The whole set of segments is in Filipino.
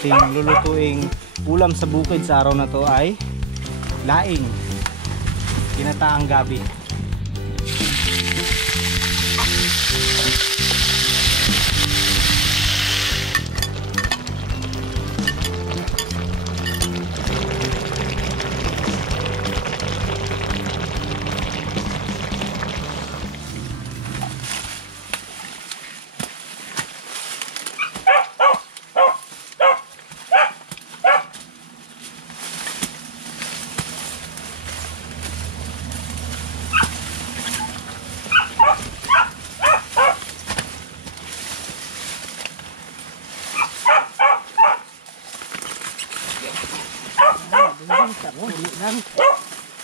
ating lulutuing ulam sa bukid sa araw na to ay laing, ginataang gabi.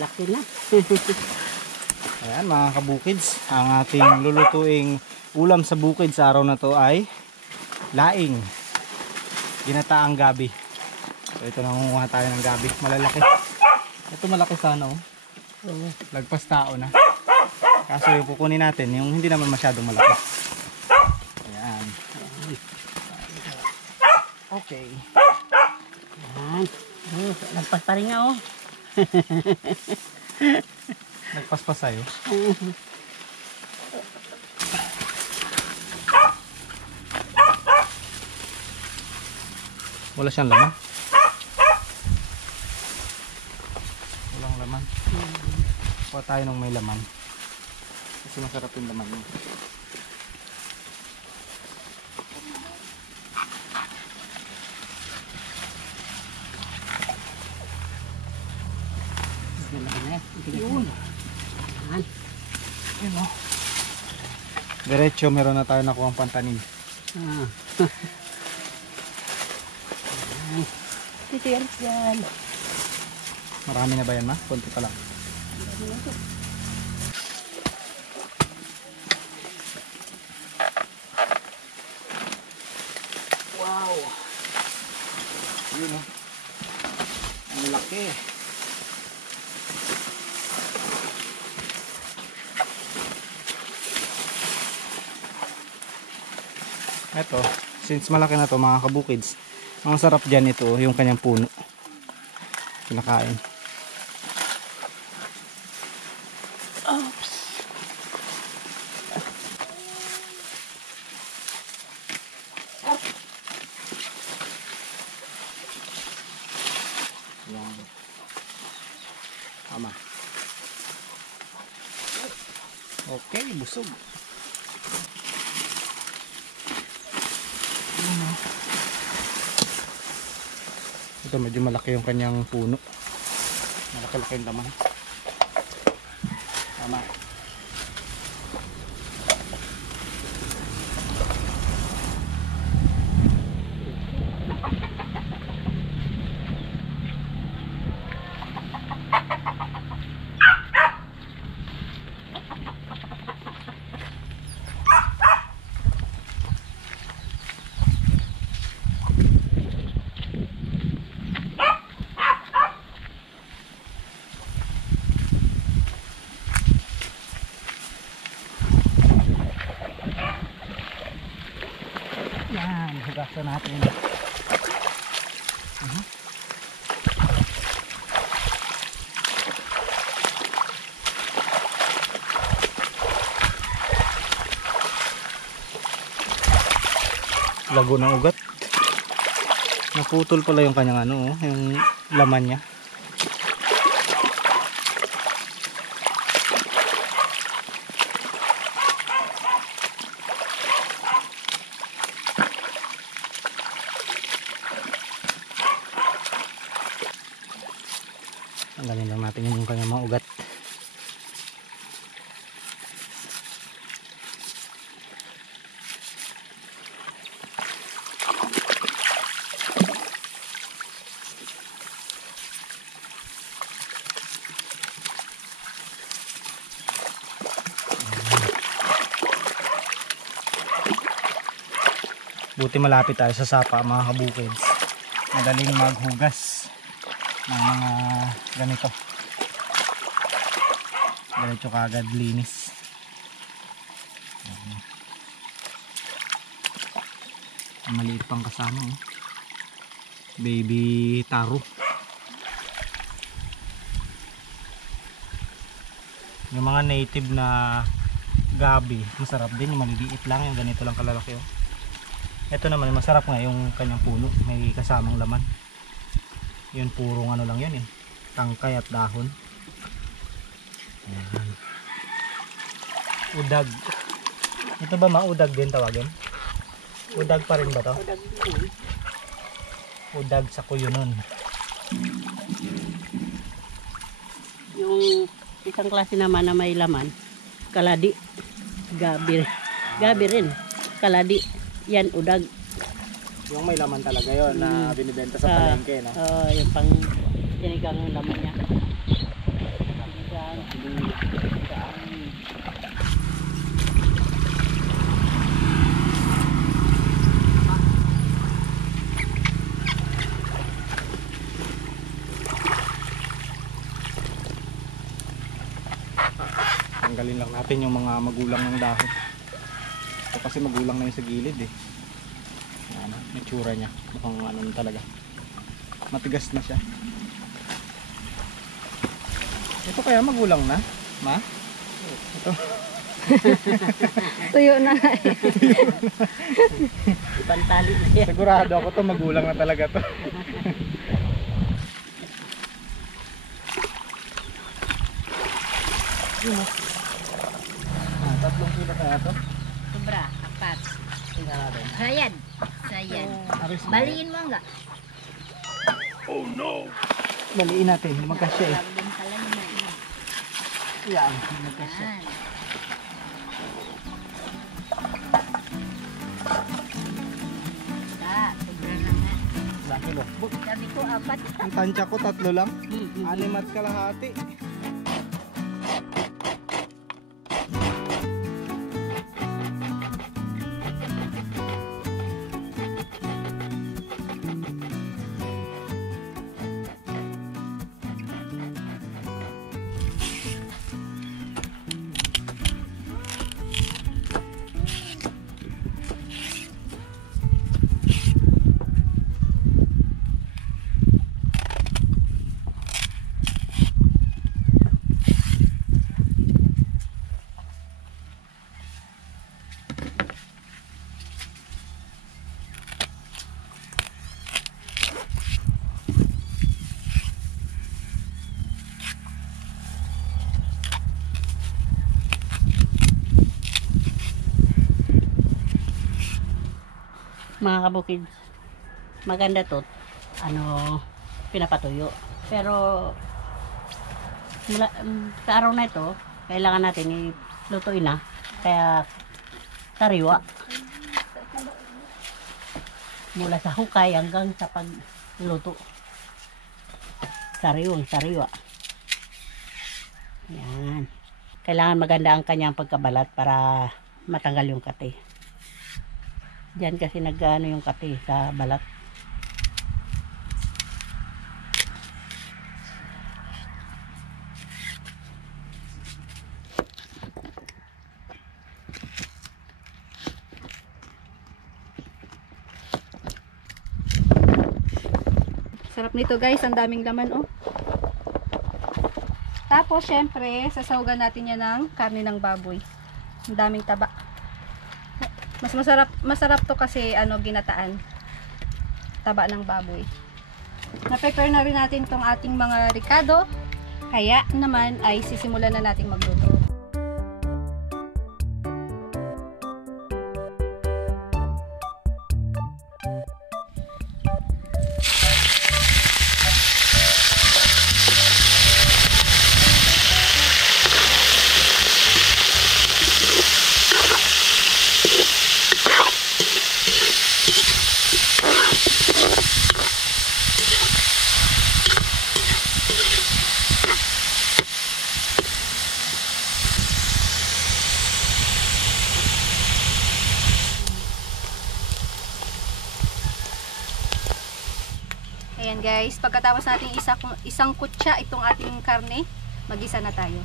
Laki na. Ayan mga kabukids, ang ating lulutuing ulam sa bukid sa araw na to ay laing, ginataang gabi. So ito, nangunguha tayo ng gabi, malalaki. Ito malaki sana oh. Lagpas tao na. Kaso yung kukunin natin yung hindi naman masyadong malaki. Ayan. Okay. Ayan. Lagpas pa rin nga oh. Nagpaspas sa'yo. Wala siyang laman. Walang laman. Kuha tayo ng may laman. Kasi masarap yung laman mo. Yun. Yun o. Diretso meron na tayo nakuha ang pantanim. Ito yan. Marami na ba yan ma? Konti pa lang. Wow. Yun o. Ang laki. Ito, since malaki na to mga kabukids, ang sarap dyan ito yung kanyang puno. Kinakain. Oops. Yan. Tama. Okay, busog. Ito medyo malaki yung kanyang puno. Malaki-laki yung laman. Tama. Yan, hugasan natin. Lago ng ugat. Naputol pala yung kanyang ano, yung laman niya. Tanggalin lang natin yung kanyang mga ugat. Buti malapit tayo sa sapa mga kabukids. Madaling maghugas ng mga ganito. Diretso kaagad linis. Maliit pang kasama oh. Baby taro. Yung mga native na gabi, masarap din. Yung maliliit lang, yung ganito lang kalalaki. Oh. Ito naman, masarap nga yung kanyang puno. May kasamang laman. Yun, purong ano lang yun eh. Tangkay at dahon. Ayan. Udag. Ito ba maudag din tawagin? Udag pa rin ba to? Udag din. Udag sa kuyunon. Yung isang klase naman na may laman, kaladi. Gabi. Gabi rin. Kaladi. Yan, udag. Yung may laman talaga yon na binibenta sa palengke, no? Yung pang sinigang ng laman niya. Sinigang. Tanggalin lang natin yung mga magulang ng dahon. Ito kasi magulang na yung sa gilid eh. Ano, yung tsura niya. Mukhang ano na talaga. Matigas na siya. Ito kaya magulang na? Ma? Ito. Tuyo na nga eh. Ibantali na yan. Sigurado ako to magulang na talaga to. Ah, 3 kilo kaya to? Sobra, apat. Tingnan natin. Sayad. Sayad. Aris na. Baliin mo nga. Baliin natin. Magkasya eh. Lang din pala naman. Yan. Magkasya. Yan. Sobra na nga. Ilang kilo? Sabi ko apat. Ang tansya ko 3 lang. 6 at kalahati. Mga kabukid, maganda to, pinapatuyo. Pero mula, sa araw na ito, kailangan natin ilutuin na, kaya sariwa. Mula sa hukay hanggang sa pagluto. Sariwa. Yan. Kailangan maganda ang kanyang pagkabalat para matanggal yung kati. Diyan kasi nag-ano yung kati sa balat. Sarap nito guys, ang daming laman oh. Tapos syempre, sasawagan natin yan ng karne ng baboy. Ang daming taba. Mas masarap to kasi ginataan. Taba ng baboy. Na-prepare na rin natin tong ating mga ricado. Kaya naman ay sisimulan na nating magluto. Ayan guys, pagkatapos natin isang kutsa itong ating karne, magisa na tayo.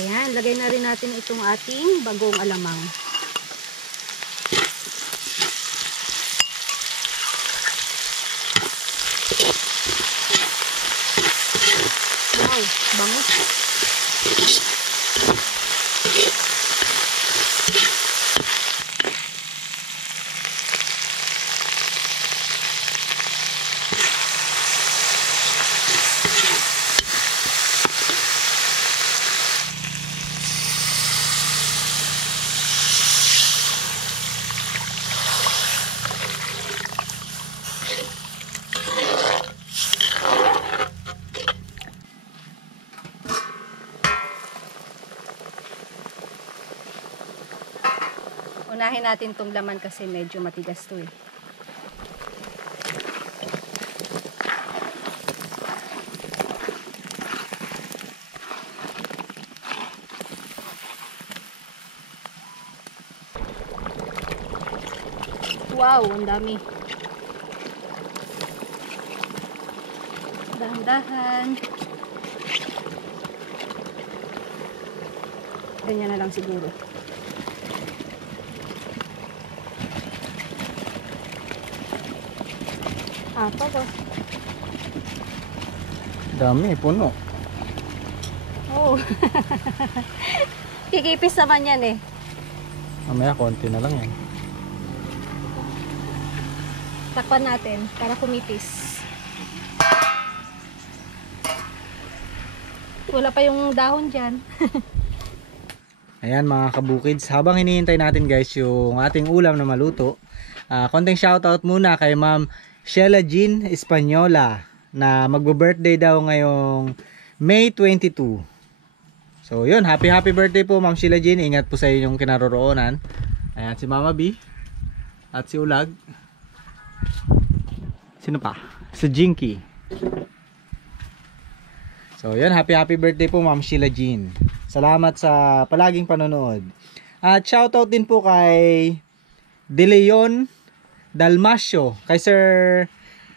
Ayan, lagay na rin natin itong ating bagong alamang. Wow, bango. Unahin natin tong laman kasi medyo matigas to eh. Wow, ang dami. Dahan-dahan. Ganyan na lang siguro. Apa ba? Dami, puno. Oh. Kikipis naman yan eh. Mamaya, konti na lang yan. Takpan natin para kumipis. Wala pa yung dahon dyan. Ayan mga kabukids, habang hinihintay natin guys yung ating ulam na maluto, konting shoutout muna kay Ma'am Sheila Jean Española na magbo-birthday daw ngayong May 22. So yun, happy birthday po Ma'am Sheila Jean. Ingat po sa inyong kinaroroonan. Ayan si Mama B at si Ulag. Sino pa? Si Jinky. So yun, happy birthday po Ma'am Sheila Jean. Salamat sa palaging panonood. At shoutout din po kay De Leon Dalmasio, kay Sir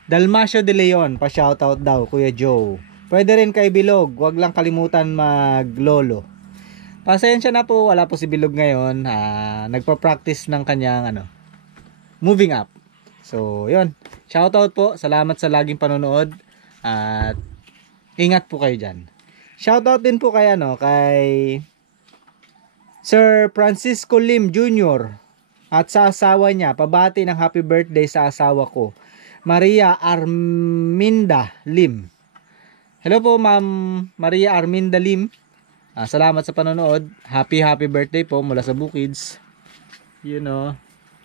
Dalmasio De Leon, pa-shoutout daw, Kuya Joe. Pwede rin kay Bilog, wag lang kalimutan maglolo. Pasensya na po, wala po si Bilog ngayon. Nagpa-practice ng kanyang moving up. So, yun. Shoutout po, salamat sa laging panonood. At ingat po kayo dyan. Shoutout din po kay kay Sir Francisco Lim Jr. At sa asawa niya, pabati ng happy birthday sa asawa ko, Maria Arminda Lim. Hello po Ma'am Maria Arminda Lim. Salamat sa panonood. Happy birthday po mula sa Bukids.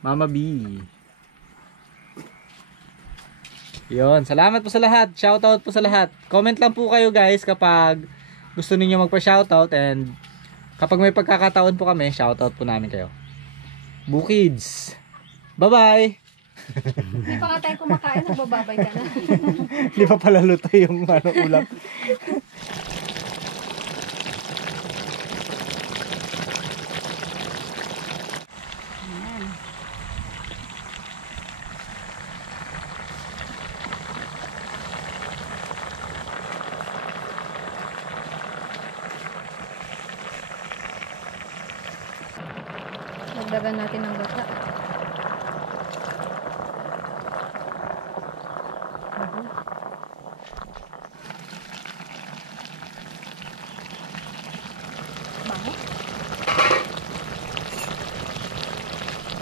Mama B. Yun, salamat po sa lahat. Shoutout po sa lahat. Comment lang po kayo guys kapag gusto niyo magpa-shoutout, and kapag may pagkakataon po kami, shoutout po namin kayo. Bukids. Bye-bye. Hindi pa nga tayo kumakain, nagbababay ka na. Hindi pa pala luto yung ulam. Dagdagan natin ng gata. Bango.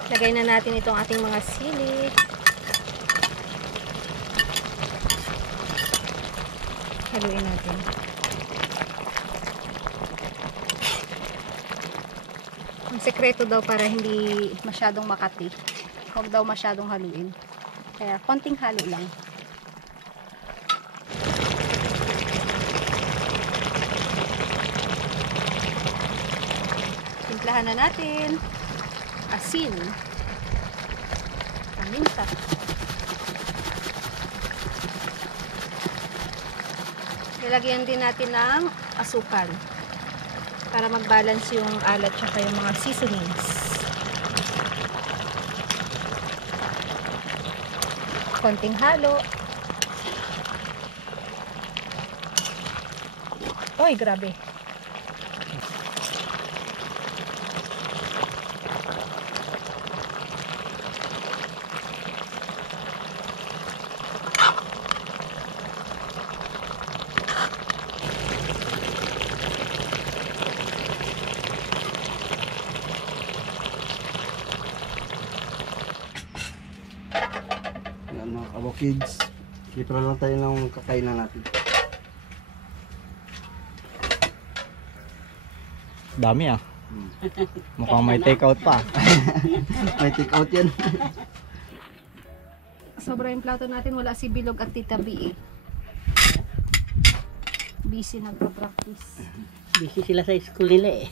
Lagay na natin itong ating mga sili. Haluin natin. Ang sekreto daw para hindi masyadong makati. Huwag daw masyadong haluin. Kaya konting halo lang. Timplahan na natin. Asin. Paminta. Ilagyan din natin ng asukal para mag-balance yung alat tsaka yung mga seasonings. Konting halo. Oy, grabe. kids. Dito na lang tayo ng kakainan natin. Dami ah. Mukhang may take out pa. May take out yan. Sobra yung plato natin. Wala si Bilog at Tita B eh. Busy nagpa-practice. Busy sila sa school nila eh.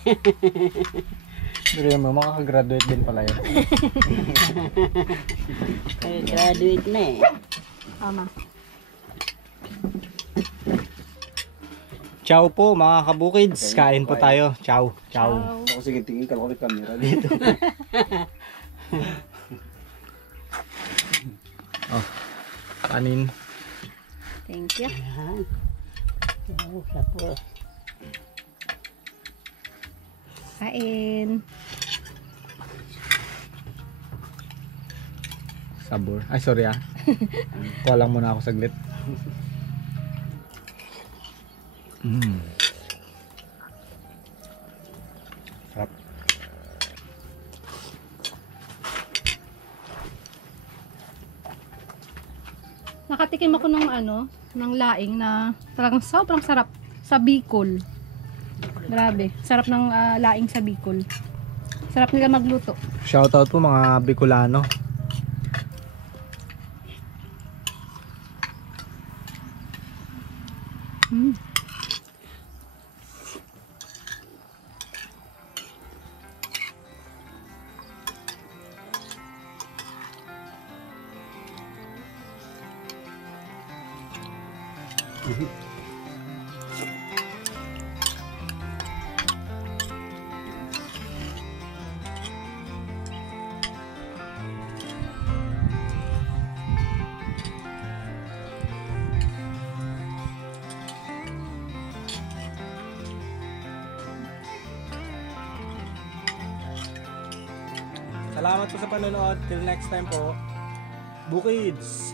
Pero yun, makakagraduate din pala yun. Graduate na eh. Tama. Ciao po mga kabukids. Kain po tayo. Ciao. Ciao. Ako sige, tingin ka ulit camera dito. Oh. Kanin. Thank you. Yan. Oh, tapos. Kain. Sabor. Ay, sorry ah. Kuha lang muna ako saglit. Sarap. Nakatikim ako ng ng laing na talagang sobrang sarap sa Bicol. Grabe, sarap ng laing sa Bicol. Sarap nila magluto. Shoutout po mga Bicolano. Mm. Salamat po sa panonood. Till next time po. Bukids!